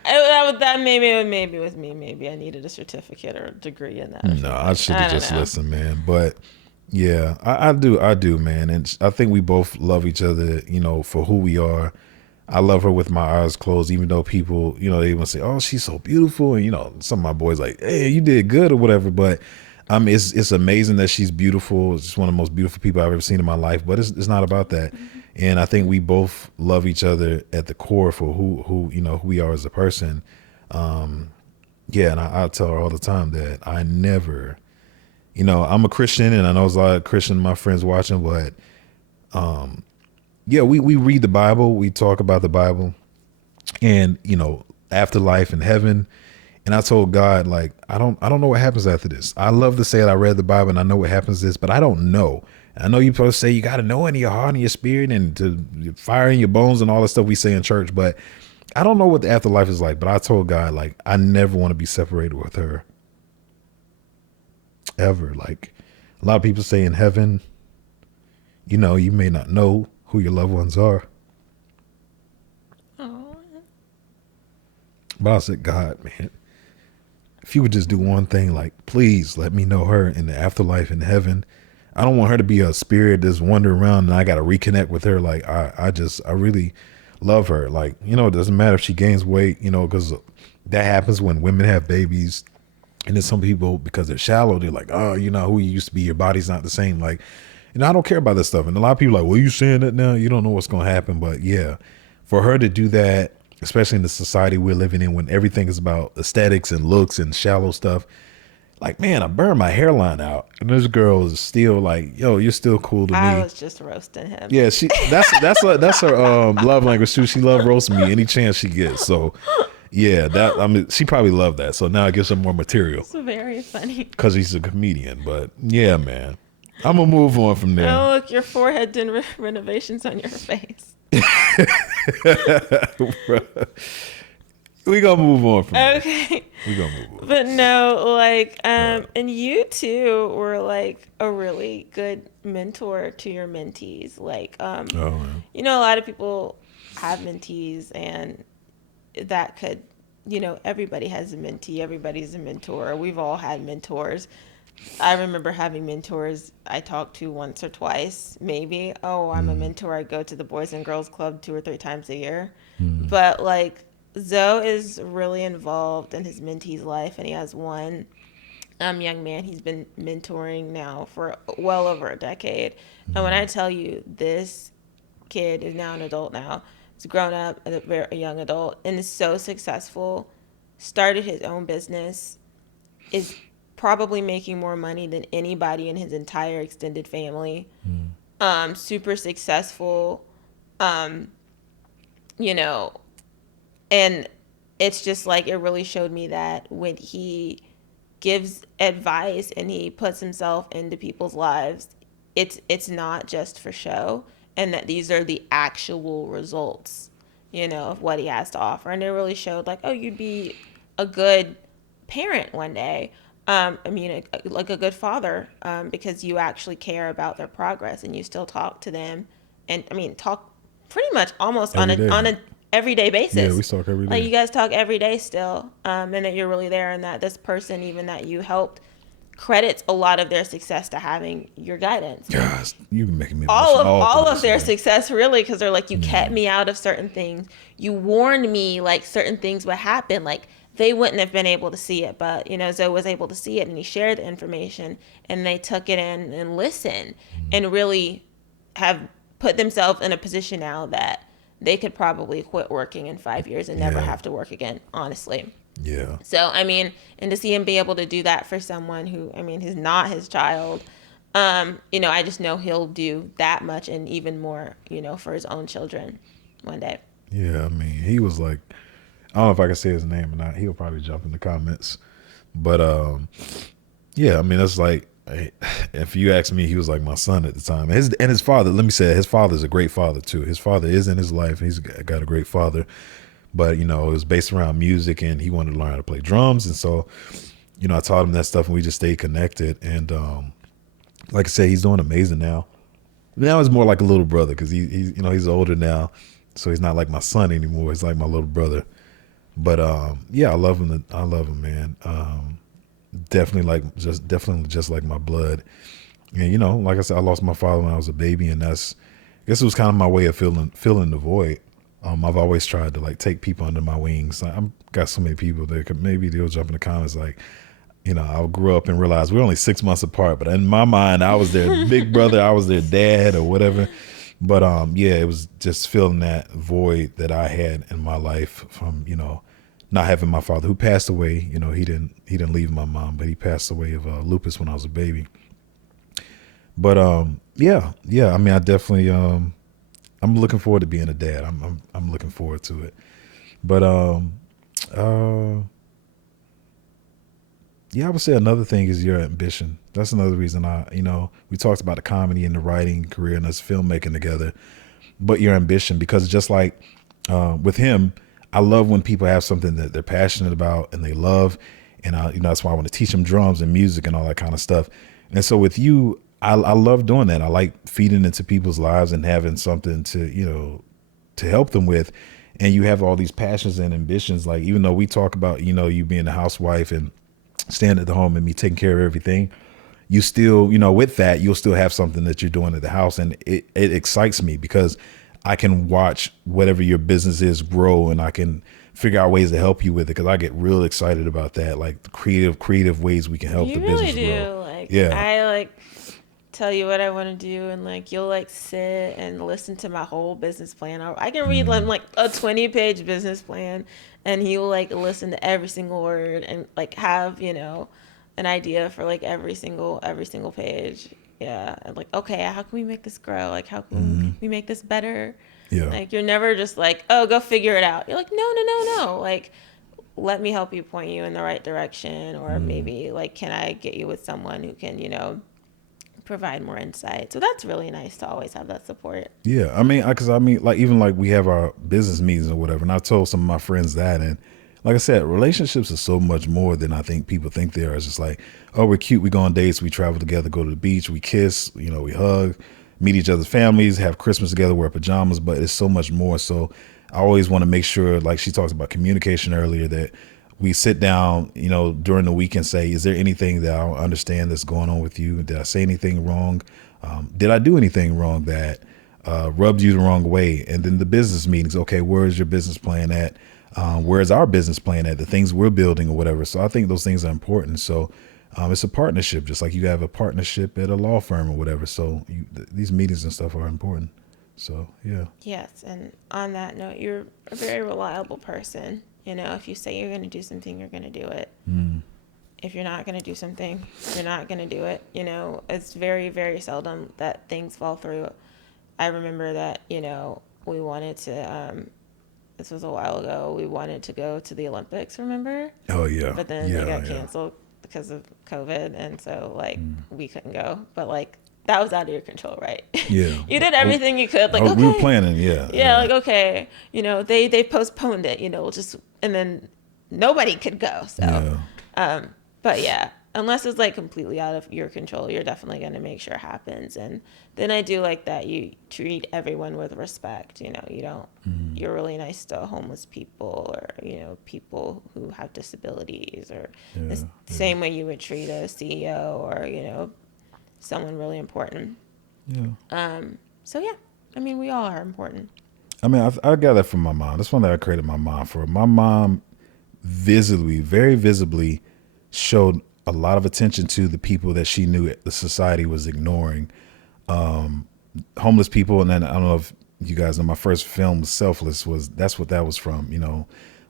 that maybe was me. Maybe I needed a certificate or a degree in that or No, I something. should have I don't just know. listened, man. But yeah, I do, man. And I think we both love each other, for who we are. I love her with my eyes closed, even though people, they even say, "Oh, she's so beautiful," and some of my boys like, "Hey, you did good" or whatever. But it's amazing that she's beautiful. It's just one of the most beautiful people I've ever seen in my life. But it's not about that. And I think we both love each other at the core for who we are as a person. Yeah, and I tell her all the time that I never, I'm a Christian, and I know there's a lot of Christian my friends watching, but yeah, we read the Bible, we talk about the Bible, and afterlife and heaven. And I told God, like, I don't know what happens after this. I love to say that I read the Bible and I know what happens to this, but I don't know. I know you supposed to say you got to know in your heart and your spirit and to fire in your bones and all the stuff we say in church, but I don't know what the afterlife is like. But I told God, like, I never want to be separated with her ever. Like, a lot of people say in heaven, you may not know who your loved ones are. Oh, But I said, God, man, if you would just do one thing, like, please let me know her in the afterlife in heaven. I don't want her to be a spirit that's wandering around and I got to reconnect with her. Like, I really love her. Like, it doesn't matter if she gains weight, because that happens when women have babies. And then some people, because they're shallow, they're like, oh, who you used to be. Your body's not the same. Like, I don't care about this stuff. And a lot of people are like, well, you saying that now? You don't know what's going to happen. But yeah, for her to do that, especially in the society we're living in when everything is about aesthetics and looks and shallow stuff, like, man, I burned my hairline out. And this girl is still like, yo, you're still cool to I me. was just roasting him. Yeah, that's her love language too. She love roasting me any chance she gets. So yeah, she probably loved that. So now it gives her more material It's very funny. because he's a comedian. But yeah, man, I'm gonna move on from there. Oh, look, your forehead did renovations on your face. We gonna move on from there. Okay. We gonna move on. But no, like, All right. and you too were like a really good mentor to your mentees. Like, Oh man. a lot of people have mentees, and that could, everybody has a mentee, everybody's a mentor. We've all had mentors. I remember having mentors I talked to once or twice, maybe. Oh, I'm a Mm, mentor. I go to the Boys and Girls Club 2 or 3 times a year. mm, But like, Zoe is really involved in his mentee's life, and he has one young man he's been mentoring now for well over a decade. And when I mm, tell you, this kid is now an adult now, he's grown up, a young adult, and is so successful, started his own business, is probably making more money than anybody in his entire extended family. mm. Super successful, um, you know, and it's just like it really showed me that when he gives advice and he puts himself into people's lives, it's not just for show, and that these are the actual results, of what he has to offer. And it really showed like, oh, you'd be a good parent one day. I mean, like a good father, because you actually care about their progress and you still talk to them, and I mean, talk pretty much almost on Every a day. everyday Yeah, we basis. talk every Like day. you guys talk every day still, and that you're really there, and that this person, even that you helped, credits a lot of their success to having your guidance. Gosh, you've been making me all emotional of all through all of this, their man. success, really, because they're like, you kept Mm, me out of certain things, you warned me like certain things would happen, like they wouldn't have been able to see it, but Zoe was able to see it, and he shared the information, and they took it in and listened, mm. and really have put themselves in a position now that they could probably quit working in 5 years and never Yeah, have to work again, honestly. yeah, So, I mean, and to see him be able to do that for someone who, I mean, is not his child, I just know he'll do that much and even more, for his own children one day. yeah. I mean, he was like, I don't know if I can say his name or not. He'll probably jump in the comments, but yeah. I mean, that's like if you ask me, he was like my son at the time. His father, let me say, his father's a great father too. His father is in his life. He's got a great father, but it was based around music, and he wanted to learn how to play drums, and so I taught him that stuff, and we just stayed connected. And like I said, he's doing amazing now. Now he's more like a little brother because he's older now, so he's not like my son anymore. He's like my little brother. But yeah, I love him. I love him, man. Definitely just like my blood. And like I said, I lost my father when I was a baby, and I guess it was kind of my way of filling the void. I've always tried to like take people under my wings. I've got so many people that maybe they'll jump in the comments like, I grew up and realized we're only 6 months apart, but in my mind, I was their big brother, I was their dad or whatever. But yeah, it was just filling that void that I had in my life from not having my father, who passed away. He didn't leave my mom, but he passed away of lupus when I was a baby. But yeah. I mean, I definitely I'm looking forward to being a dad. I'm looking forward to it. But uh, yeah, I would say another thing is your ambition. That's another reason we talked about the comedy and the writing career and us filmmaking together, but your ambition, because just like with him, I love when people have something that they're passionate about and they love. And that's why I want to teach them drums and music and all that kind of stuff. And so with you, I love doing that. I like feeding into people's lives and having something to help them with. And you have all these passions and ambitions. Like, even though we talk about, you being a housewife and staying at the home and me taking care of everything, you still, with that, you'll still have something that you're doing at the house. And it excites me because I can watch whatever your business is grow, and I can figure out ways to help you with it, because I get real excited about that, like the creative ways we can help You the really business do. grow. Like, Yeah. I like tell you what I want to do, and like you'll like sit and listen to my whole business plan. I can read them Mm, like a 20-page business plan, and he will like listen to every single word and like have an idea for like every single page. Yeah, and like, okay, how can we make this grow? Like, how can mm, we make this better? yeah. Like, you're never just like, oh, go figure it out. You're like, no, no, no, no. Like, let me help you, point you in the right direction, or Mm, maybe like, can I get you with someone who can provide more insight. So that's really nice to always have that support. yeah. I mean, because I mean, like, even like we have our business meetings or whatever, and I told some of my friends that, and like I said, relationships are so much more than I think people think they are. It's just like, oh, we're cute, we go on dates, we travel together, go to the beach, we kiss, we hug, meet each other's families, have Christmas together, wear pajamas, but it's so much more. So I always want to make sure, like she talked about communication earlier, that we sit down, during the week and say, is there anything that I don't understand that's going on with you? Did I say anything wrong? Did I do anything wrong that rubbed you the wrong way? And then the business meetings, okay, where's your business plan at? Where's our business plan at? The things we're building or whatever. So I think those things are important. So it's a partnership, just like you have a partnership at a law firm or whatever. So these meetings and stuff are important. So yeah. Yes, and on that note, you're a very reliable person. If you say you're going to do something, you're going to do it. Mm, If you're not going to do something, you're not going to do it. It's very, very seldom that things fall through. I remember that, we wanted to, this was a while ago, we wanted to go to the Olympics, remember? oh yeah. But then they Yeah. got Yeah. canceled because of COVID, and so like Mm, we couldn't go. But like that was out of your control, right? yeah. You did everything you could. Like, We were okay, planning. Yeah. yeah, Yeah. like okay, they postponed it, just, and then nobody could go. So, Yeah. um, but yeah, unless it's like completely out of your control, you're definitely gonna make sure it happens. And then I do like that you treat everyone with respect. You don't. Mm, You're really nice to homeless people, or people who have disabilities, or the yeah. Yeah. same way you would treat a CEO, or someone really important. Yeah. So yeah, I mean, we all are important. I mean, I got that from my mom. That's one thing I created my mom for. My mom visibly, very visibly, showed a lot of attention to the people that she knew the society was ignoring. Homeless people, and then I don't know if you guys know, my first film, Selfless, that's what that was from.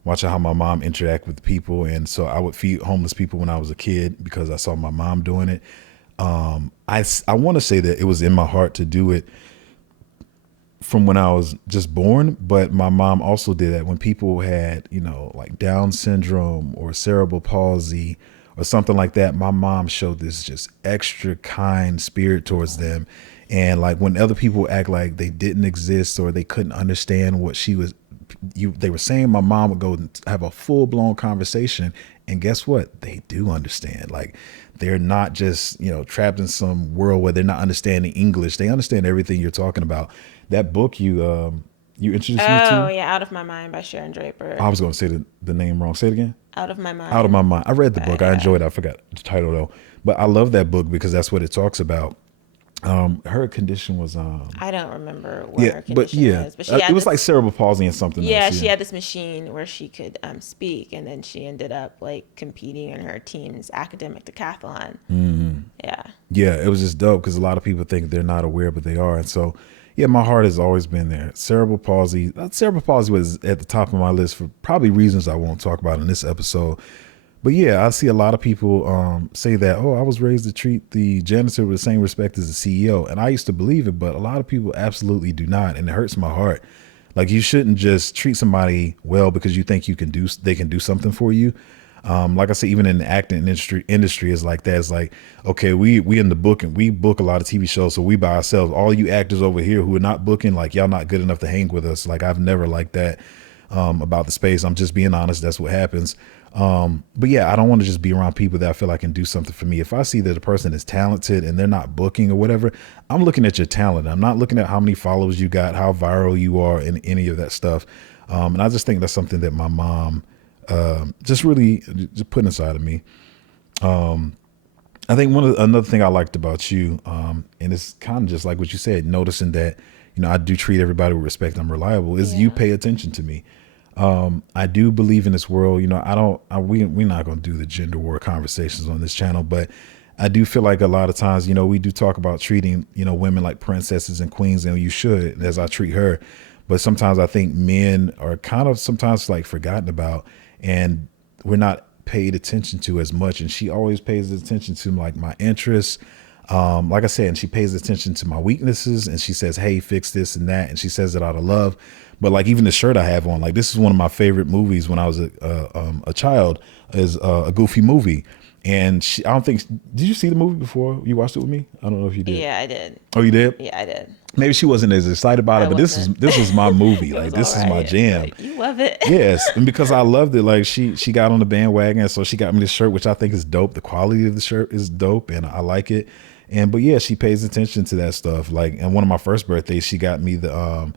Watching how my mom interact with people, and so I would feed homeless people when I was a kid because I saw my mom doing it. I want to say that it was in my heart to do it from when I was just born, but my mom also did that when people had, like Down syndrome or cerebral palsy or something like that, my mom showed this just extra kind spirit towards them. And like when other people act like they didn't exist or they couldn't understand what they were saying, my mom would go and have a full blown conversation. And guess what? They do understand. Like they're not just, trapped in some world where they're not understanding English. They understand everything you're talking about. That book you introduced me Oh to, yeah, Out of My Mind by Sharon Draper. I was going to say the name wrong. Say it again. Out of My Out of My Mind. Mind. I read the book. I Yeah. enjoyed it. I forgot the title though. But I love that book because that's what it talks about. Her condition was I don't remember what yeah, her but condition yeah, was, but she it had was like this. cerebral palsy and something Yeah, else. she Yeah. had this machine where she could speak, and then she ended up like competing in her team's academic decathlon. Yeah. Yeah, it was just dope because a lot of people think they're not aware, but they are. And so, yeah, my heart has always been there. Cerebral palsy. Cerebral palsy was at the top of my list for probably reasons I won't talk about in this episode. But yeah, I see a lot of people say that, oh, I was raised to treat the janitor with the same respect as the CEO. And I used to believe it, but a lot of people absolutely do not. And it hurts my heart. Like you shouldn't just treat somebody well because you think they can do something for you. Like I said, even in the acting industry is like that. It's like, okay, we in the booking, we book a lot of TV shows, so we by ourselves. All you actors over here who are not booking, like y'all not good enough to hang with us. Like I've never liked that about the space. I'm just being honest. That's what happens. But yeah, I don't want to just be around people that I feel like can do something for me. If I see that a person is talented and they're not booking or whatever, I'm looking at your talent. I'm not looking at how many followers you got, how viral you are, and any of that stuff. And I just think that's something that my mom just really just put inside of me. I think another thing I liked about you, and it's kind of just like what you said, noticing that I do treat everybody with respect. I'm reliable. Is you Yeah. pay attention to me. I do believe in this world. We're not going to do the gender war conversations on this channel, but I do feel like a lot of times, we do talk about treating, women like princesses and queens, and you should, as I treat her. But sometimes I think men are kind of sometimes like forgotten about, and we're not paid attention to as much. And she always pays attention to like my interests. Like I said, and she pays attention to my weaknesses, and she says, hey, fix this and that. And she says it out of love. But like even the shirt I have on, like this is one of my favorite movies when I was a child, is a Goofy movie. And I don't think, did you see the movie before you watched it with me? I don't know if you did. Yeah, I did. Oh, you did? Yeah, I did. Maybe she wasn't as excited about I it, but wasn't. this was my movie. It Like was this all is my right. jam. Like, you love it. Yes, and because I loved it, like she got on the bandwagon, so she got me this shirt, which I think is dope. The quality of the shirt is dope, and I like it. But yeah, she pays attention to that stuff. Like, and one of my first birthdays, she got me the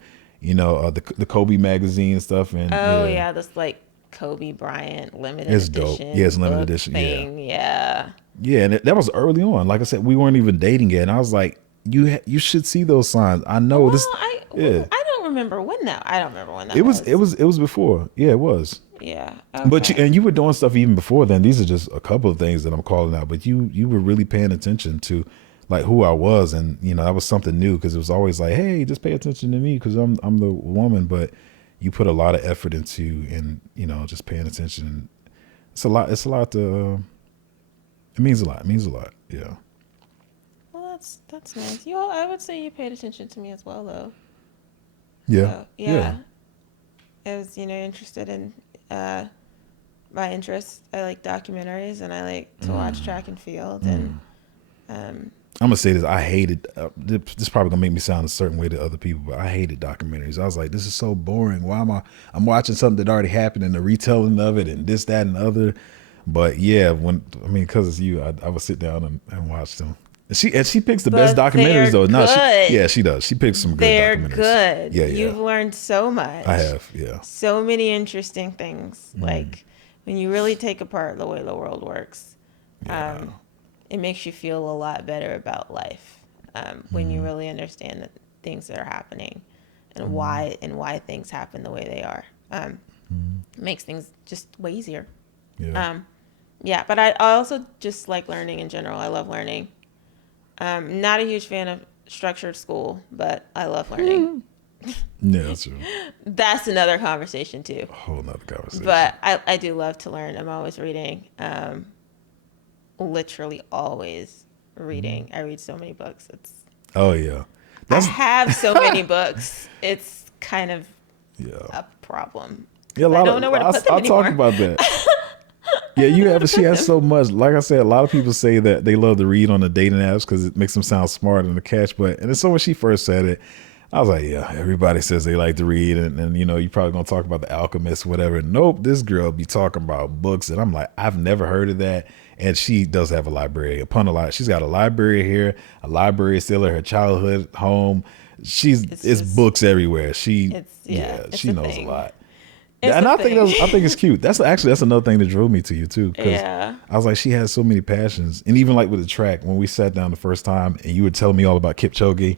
Kobe magazine and stuff, and Oh yeah, yeah, this like Kobe Bryant limited it's dope. edition. Yeah, it's limited book edition. Yeah, thing. Yeah. yeah, and that was early on. Like I said, we weren't even dating yet, and I was like, you should see those signs. I know Well, this. Yeah, I don't remember when that. I don't remember when that it was was. it was before. Yeah, it was. Yeah. But Okay. you were doing stuff even before then. These are just a couple of things that I'm calling out. But you were really paying attention to like who I was, and that was something new because it was always like, hey, just pay attention to me because I'm the woman. But you put a lot of effort into and just paying attention. And it's a lot. It's a lot to. It means a lot. It means a lot. Yeah. Well, that's nice. I would say you paid attention to me as well, though. Yeah. So yeah, I was interested in my interests. I like documentaries and I like to watch track and field and I'm gonna say this. I hated. This is probably gonna make me sound a certain way to other people, but I hated documentaries. I was like, this is so boring. Why am I? I'm watching something that already happened and the retelling of it and this, that, and the other. But yeah, because it's you, I would sit down and watch them. And she picks the best But documentaries though. they're No, good. yeah, she does. She picks some good they're documentaries. good. Yeah, You've learned so much. I have. Yeah. So many interesting things. Like when you really take apart the way the world works, it makes you feel a lot better about life when you really understand the things that are happening and why things happen the way they are. It makes things just way easier. Yeah. Yeah, but I also just like learning in general. I love learning. Not a huge fan of structured school, but I love learning. Yeah, that's true. That's another conversation too. A whole nother conversation. But I do love to learn. I'm always reading. Literally always reading. I read so many books. Oh yeah. I have so many books. It's kind of Yeah. a problem. Yeah, I don't know where to put them I'll anymore. talk about that. Yeah, I don't you know how have. to She put has them. so much. Like I said, a lot of people say that they love to read on the dating apps because it makes them sound smart and to catch. But and so when she first said it, I was like, yeah, everybody says they like to read, and you know, you probably gonna talk about The Alchemist, whatever. Nope, this girl be talking about books, and I'm like, I've never heard of that. And she does have a library. Upon a lot, she's got a library here, a library still at her childhood home. It's It's just, books everywhere. yeah, it's She a knows a thing. lot. It's And a I think it's thing. cute. That's another thing that drew me to you too, because Yeah. I was like, she has so many passions, and even like with the track when we sat down the first time, and you were telling me all about Kipchoge,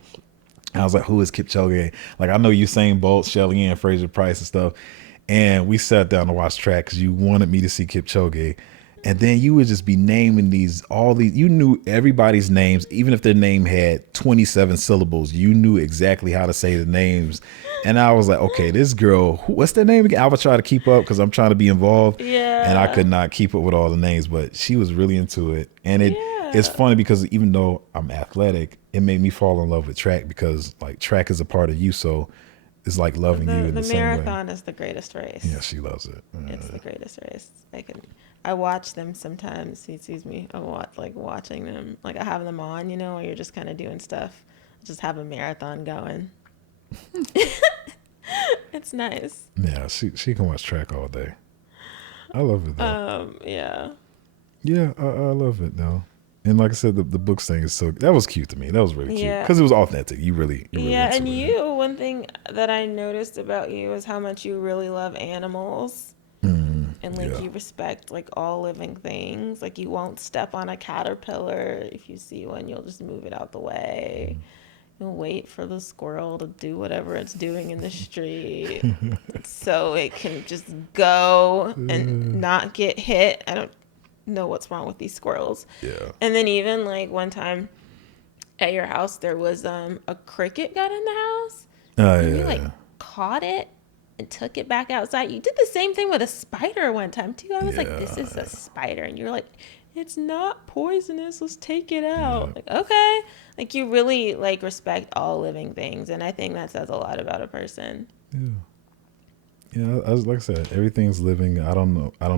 I was like, who is Kipchoge? Like I know Usain Bolt, Shelly Ann, Fraser Price, and stuff, and we sat down to watch track because you wanted me to see Kipchoge. And then you would just be naming all these. You knew everybody's names, even if their name had 27 syllables. You knew exactly how to say the names. And I was like, okay, this girl, what's their name again? I would try to keep up because I'm trying to be involved, and I could Yeah. not keep up with all the names. But she was really into it, and it's Yeah. funny because even though I'm athletic, it made me fall in love with track because like track is a part of you, so it's like loving you in The the same way. marathon is the greatest Yeah, race. she loves it. It's the greatest race. I watch them sometimes. He sees me. I watch like watching them. Like I have them on, where you're just kind of doing stuff. Just have a marathon going. It's nice. Yeah, she can watch track all day. I love it though. Yeah. Yeah, I love it though. And like I said, the books thing is so that was cute to me. That was really cute Yeah. because it was authentic. You're really Yeah, and into it. one thing that I noticed about you is how much you really love animals. And like Yeah, you respect like all living things. Like you won't step on a caterpillar. If you see one, you'll just move it out the way. You'll wait for the squirrel to do whatever it's doing in the street so it can just go and not get hit. I don't know what's wrong with these squirrels. yeah. And then even like one time at your house there was a cricket got in the house Oh and you yeah, like yeah, caught it and took it back outside. You did the same thing with a spider one time too. I was like, this is a yeah. spider. And you were like, it's not poisonous. Let's take it out. Like, okay. Like you really like respect all living things. And I think that says a lot about a person. Yeah. Yeah, like I said, everything's living. I don't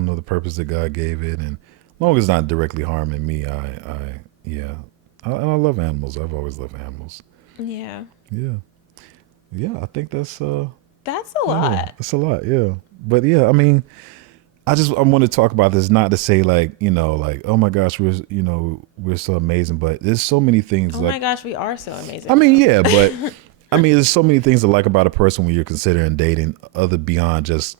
know the purpose that God gave it, and as long as it's not directly harming me, yeah, and I love animals. I've always loved animals. Yeah. Yeah, yeah. I think that's That's a yeah, lot. that's a lot. Yeah, but yeah, I mean, I want to talk about this, not to say like like oh my gosh, we're so amazing, but there's so many things Oh like my gosh, we are so I amazing mean, though. yeah, but I mean, there's so many things to like about a person when you're considering dating, other beyond just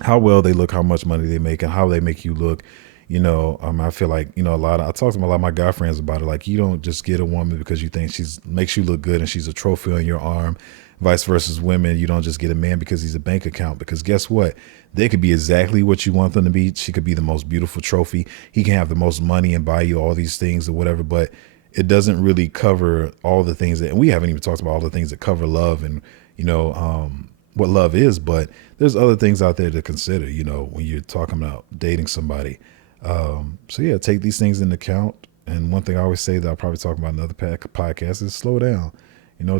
how well they look, how much money they make, and how they make you look. I feel like I talk to a lot of my guy friends about it. Like, you don't just get a woman because you think she's makes you look good and she's a trophy on your arm. Vice versa, women, you don't just get a man because he's a bank account. Because guess what? They could be exactly what you want them to be. She could be the most beautiful trophy. He can have the most money and buy you all these things or whatever, but it doesn't really cover all the things that, and we haven't even talked about all the things that cover love and what love is. But there's other things out there to consider. When you're talking about dating somebody. So yeah, take these things into account. And one thing I always say that I'll probably talk about in another podcast is slow down.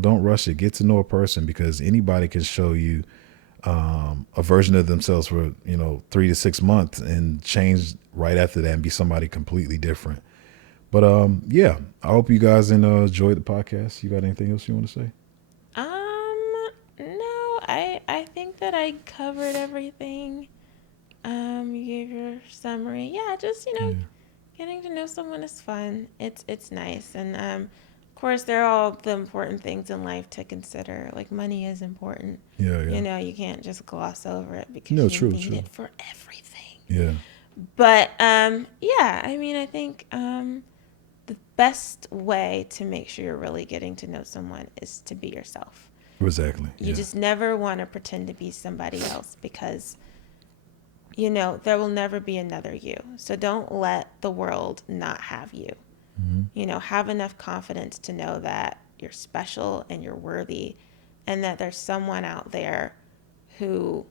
Don't rush it. Get to know a person because anybody can show you a version of themselves for 3 to 6 months and change right after that and be somebody completely different. But yeah, I hope you guys enjoyed the podcast. You got anything else you want to say? No, I think that I covered everything. You gave your summary. Yeah, just Yeah, getting to know someone is fun. It's nice, and of course, there are all the important things in life to consider. Like money is important. yeah, yeah. You can't just gloss over it because No, you true, need true. it for everything. Yeah, But yeah, I mean, I think the best way to make sure you're really getting to know someone is to be yourself. exactly. You Yeah, just never want to pretend to be somebody else because there will never be another you. So don't let the world not have you. Have enough confidence to know that you're special and you're worthy and that there's someone out there who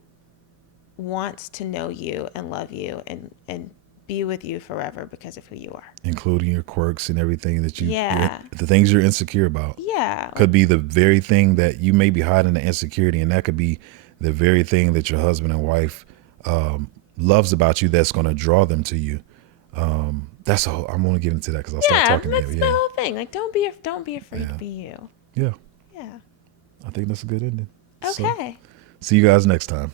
wants to know you and love you and be with you forever because of who you are. including your quirks and everything that Yeah. the things you're insecure about. Yeah. Could be the very thing that you may be hiding the insecurity, and that could be the very thing that your husband and wife loves about you that's going to draw them to you. That's all. I'm going to get into that because I'll start Yeah, talking to that's you. the Yeah. whole thing. Like, don't be afraid to Yeah. be you. Yeah. Yeah. I think that's a good ending. So, Okay. see you guys next time.